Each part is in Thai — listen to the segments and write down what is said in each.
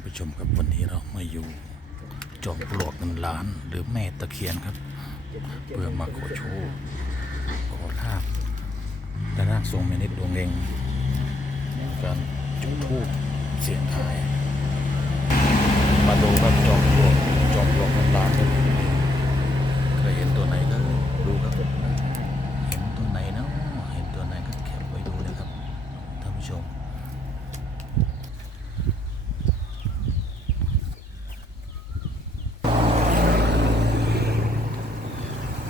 านผู้ชมครับวันนี้เรามาอยู่จอมปลวกเงินล้านหรือแม่ตะเคียนครับ เพื่อมาขอโชคขอลาบและร่างทรงแม่นิดดวงเองการจุดธูปเสียงทาย มาดูครับจอมปลวกจอมปลวกเงินล้านครับเคยเห็นตัวไหนก็ดูครับ เห็นตัวไหนเนาะเห็นตัวไหนก็แคปไว้ดูนะครับท่านผู้ชม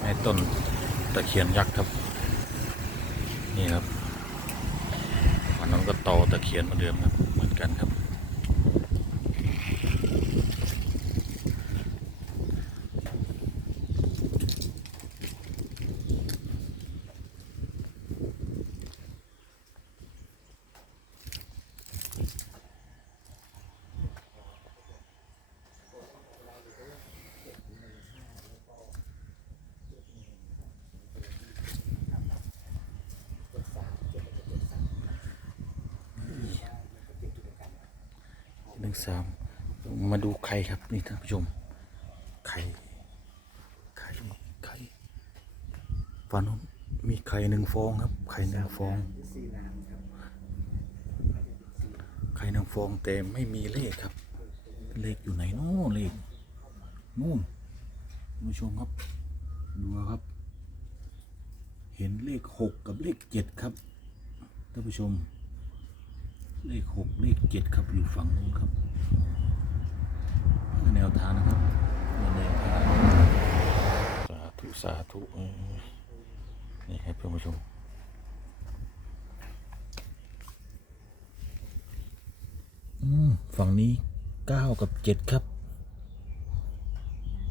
ไม้ ต้นตะเคียนยักษ์ครับ นี่ครับฝั่งนั้นก็ตอตะเคียนเหมือนเดิมครับ เหมือนกันครับ หนึ่งสามมาดูไข่ครับนี่ท่านผู้ชม ไข่ ไข่ ไข่ฟานุนมีไข่หนึ่งฟองครับ ไข่หนึ่งฟอง ไข่หนึ่งฟองแต่ไม่มีเลขครับ เลขอยู่ไหนเนาะเลขนู่นท่านผู้ชมครับ ดูครับ เห็นเลขหกกับเลขเจ็ดครับท่านผู้ชม เลขหกเลขเจ็ดครับอยู่ฝั่งนู้นครับแนวทางนะครับแนวทางสาธุสาธุนี่ให้เพื่อนผู้ชมฝั่งนี้เก้ากับเจ็ดครับ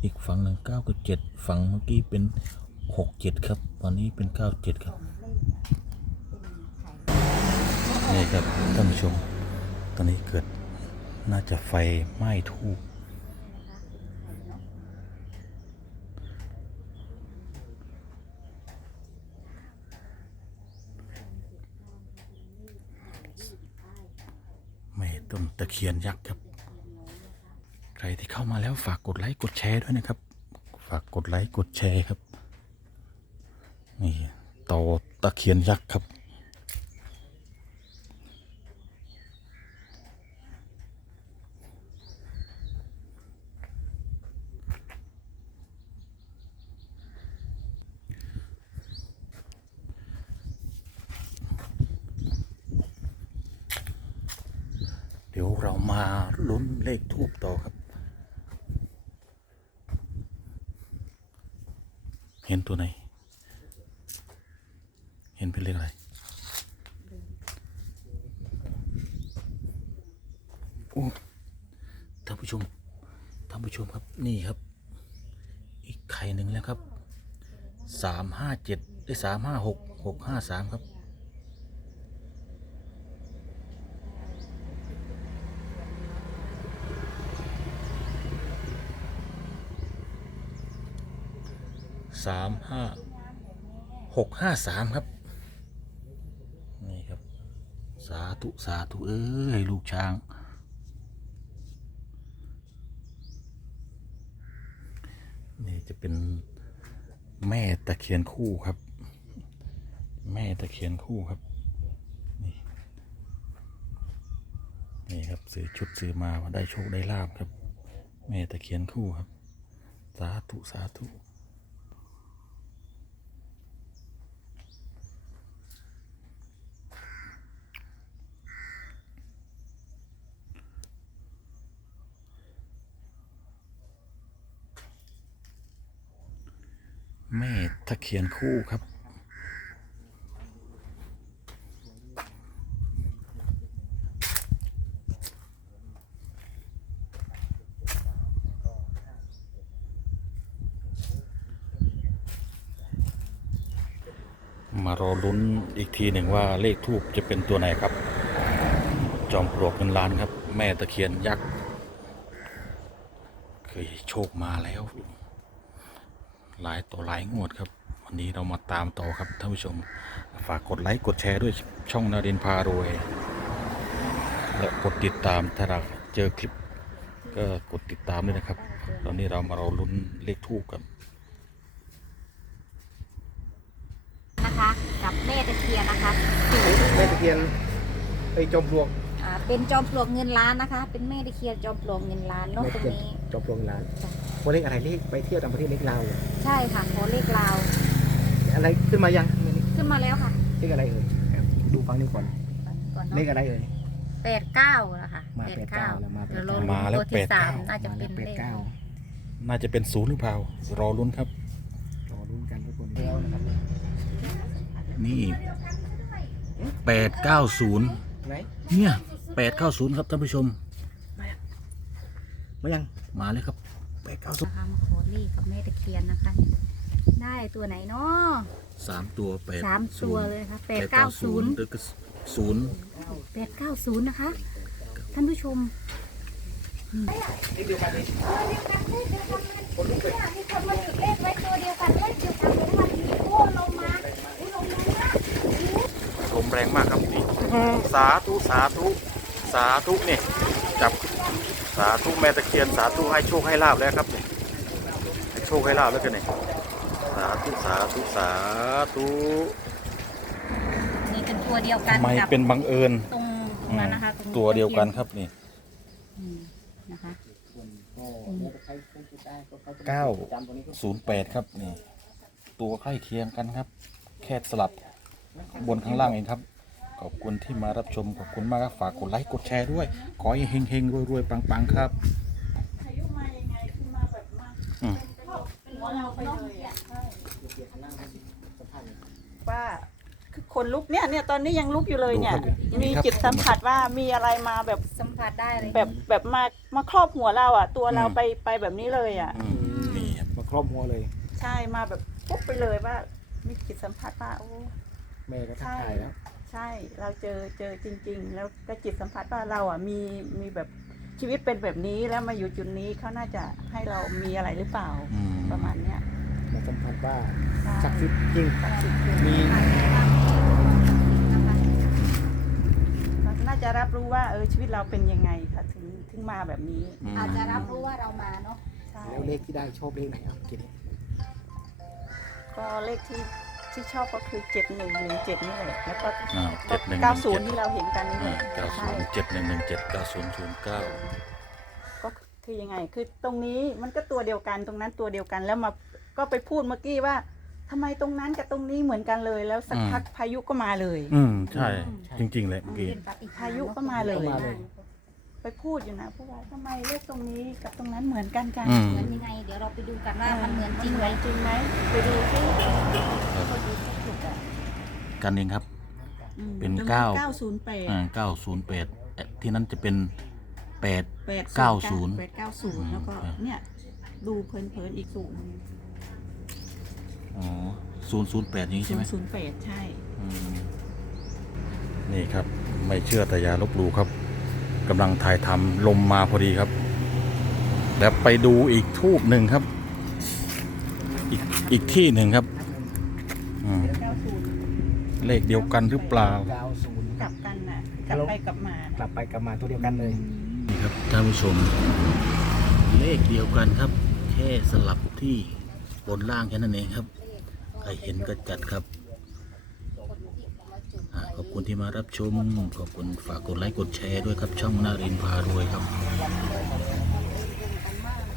อีกฝั่งหนึ่งเก้ากับเจ็ดฝั่งเมื่อกี้เป็นหกเจ็ดครับฝั่งนี้เป็นเก้าเจ็ดครับ นี่ครับท่านผู้ชม ตอนนี้เกิดน่าจะไฟไหม้ทูบแม่ต้นตะเคียนยักษ์ครับ ใครที่เข้ามาแล้วฝากกดไลค์กดแชร์ด้วยนะครับ ฝากกดไลค์กดแชร์ครับ นี่ต่อตะเคียนยักษ์ครับ เดี๋ยวเรา มาลุ้นเลขทูบต่อครับ เห็นตัวไหน เห็นเป็นเลขอะไรโอ้ท่านผู้ชมท่านผู้ชมครับนี่ครับ อีกไข่หนึ่งแล้วครับสามห้าเจ็ดได้สามห้าหกหกห้าสามครับ สามห้าหกห้าสามครับ นี่ครับ สาธุ สาธุ เอ้ย ลูกช้าง นี่จะเป็นแม่ตะเคียนคู่ครับ แม่ตะเคียนคู่ครับ นี่ นี่ครับซื้อชุดซื้อมาได้โชคได้ลาบครับ แม่ตะเคียนคู่ครับ สาธุ สาธุ แม่ตะเคียนคู่ครับมารอลุ้นอีกทีหนึ่งว่าเลขทูบจะเป็นตัวไหนครับ จอมปลวกเงินล้านครับ แม่ตะเคียนยักษ์เคยโชคมาแล้ว หลายต่อหลายงวดครับ วันนี้เรามาตามต่อครับท่านผู้ชม ฝากกดไลค์กดแชร์ด้วยช่องนารินพารวย และกดติดตามถ้าเราเจอคลิปก็กดติดตามด้วยนะครับ ตอนนี้เรามาเราลุ้นเลขทูกกันนะคะกับแม่ตะเคียนนะคะแม่ตะเคียนไอ้จอมปลวกอ่าเป็นจอมปลวกเงินล้านนะคะ เป็นแม่ตะเคียนจอมปลวกเงินล้านเนาะแม่ตรตะงเคียนนี้จอมปลวกล้าน วันเลขอะไรเลขไปเที่ยวต่างประเทศเลขลาวเหรอใช่ค่ะขอเลขลาวอะไรขึ้นมายังเลขขึ้นมาแล้วค่ะเลขอะไรเอ่ยครับดูฟังนี่ก่อนก่อนเลเนาะขอะไรเอ่ย แปดเก้านะคะมาแปดเก้าแล้วมาแปดเดี๋ยวเก้าเรามาแล้วตัวที่สามแปดเก้าน่าจะเป็นแปดเลขเก้าน่าจะเป็นศูนย์หรือเปล่า รอลุ้นครับ รอรุ้นกันทุกคนแล้วนะครับนี่แปดเก้าศูนย์ไหนเนี่ยแปดเก้าศูนย์ครับท่านผู้ชม มายังมาเลยครับแปดเก้าศูนย์นะคะมาขอเลขกับแม่ตะเคียนนะคะ ได้ตัวไหนเนาะสามตัวแปดสามตัวเลยค่ะแปดเก้าศูนย์หรือก็ศูนย์แปดเก้าศูนย์นะคะ ท่านผู้ชมเลขเดียวกันเลยมีคนมาจุดเลขไว้ตัวเดียวกันเลขเดียวกันเลยมันมีโค้ลงมาอุ๊ยลงมาลมแรงมากครับนี่สาธุสาธุสาธุเนี่ยจับสาธุแม่ตะเคียนสาธุให้โชคให้ลาบแล้วครับเนี่ยให้โชคให้ลาบแล้วกันเนี่ยสาธุสาธุสาธุนี่เป็นตัวเดียวกันทำไมกับเป็นบังเอิญตรงตรงนั้นนะคะตรงตัวเดียวกันครับนี่อืมนะคะเก้าศูนย์แปดครับนี่ตัวใกล้เคียงกันครับ แค่สลับบนข้างล่างเองครับ ขอบคุณที่มารับชมขอบคุณมากครับฝากกดไลค์กดแชร์ด้วย ขอให้เฮงเฮงรวยรวยปังปังๆครับอืมว่าคือคนลุกเนี่ยเนี่ยตอนนี้ยังลุกอยู่เลยเนี่ยดูครับมีจิตสัมผัสว่ามีอะไรมาแบบสัมผัสได้เลยแบบแบบมามาครอบหัวเราอะ ตัวเราไปไปแบบนี้เลยอะ อืมนี่ครับมาครอบหัวเลย ใช่มาแบบปุ๊บไปเลยว่า มีจิตสัมผัสว่าโอ้ แม่ก็ทักทายแล้ว ใช่เราเจอเจอจริง ๆ แล้วก็จิตสัมผัสว่าเราอะมีมีแบบชีวิตเป็นแบบนี้แล้วมาอยู่จุดนี้เขาน่าจะให้เรามีอะไรหรือเปล่าอืม ประมาณเนี้ยมาสัมผัสว่าใช่ศักดิ์สิทธิ์จริง ศักดิ์สิทธิ์จริงมี เราน่าจะรับรู้ว่าเออชีวิตเราเป็นยังไงค่ะถึงถึงมาแบบนี้มอาจจะรับรู้ว่าเรามาเนาะ ใช่แล้วเลขที่ได้ชอบเลขไหนเอากินก็เลขที่ ที่ชอบก็คือเจ็ดหนึ่งหนึ่งเจ็ดนี่แหละแล้วก็อ่าเจ็ดหนึ่งหเก้านึ่งศูเจ็นดย์ที่เราเห็นกันนี่แหละเก้าศูใช่นย์เจ็ดหนึ่งหนึ่งเจ็ดเก้าศูนย์ศูนย์เก้าก็คือยังไง คือตรงนี้มันก็ตัวเดียวกันตรงนั้นตัวเดียวกันแล้วมาก็ไปพูดเมื่อกี้ว่าทำไมตรงนั้นกับตรงนี้เหมือนกันเลย แล้วสักพักพายุก็มาเลย อืมใช่ จริง ๆ เลยเมื่อกี้เป็นปฏิหรพายุก็มาเลย ไปพูดอยู่นะเพราะว่าทำไมเลขตรงนี้กับตรงนั้นเหมือนกันกันอืมเหมือนยังไง เดี๋ยวเราไปดูกันว่ามันเหมือนจริงไหมจริงไหมไปดูซิกันเองครับ อืมเป็นตรงเก้า เก้าศูนย์แปดอ่าเก้าศูนย์แปดที่นั้นจะเป็นแปด แปดเก้าศูนย์แปดเก้าศูนย์แล้วก็อืม เนี่ย ดูเพลินๆอีกศูนย์อ๋อศูนย์ศูนย์แปดอย่างนี้ศูใช่ไหมนย์ศูนย์แปดใช่ อืมนี่ครับ ไม่เชื่อแต่อย่าลบหลู่ครับ กำลังถ่ายทำลมมาพอดีครับแล้วไปดูอีกทูบหนึ่งครับ อีกอีกที่หนึ่งครับอืมเก้าศูนย์เลขเดียวกันหรือเปล่าเก้าศูนย์กลับกันน่ะกลับไปกลับมากลับไปกลับมาตัวเดียวกันเลยนี่ครับท่านผู้ชม เลขเดียวกันครับ แค่สลับที่บนล่างแค่นั้นเองครับใครเห็นก็จัดครับอ่าข อบคุณที่มารับชม ขอบคุณฝากกดไลค์กดแชร์ด้วยครับช่องนารินพารวยครับ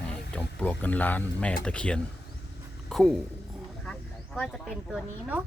นี่จอมปลวกกันล้านแม่ตะเคียน คู่ นะคะก็จะเป็นตัวนี้เนาะ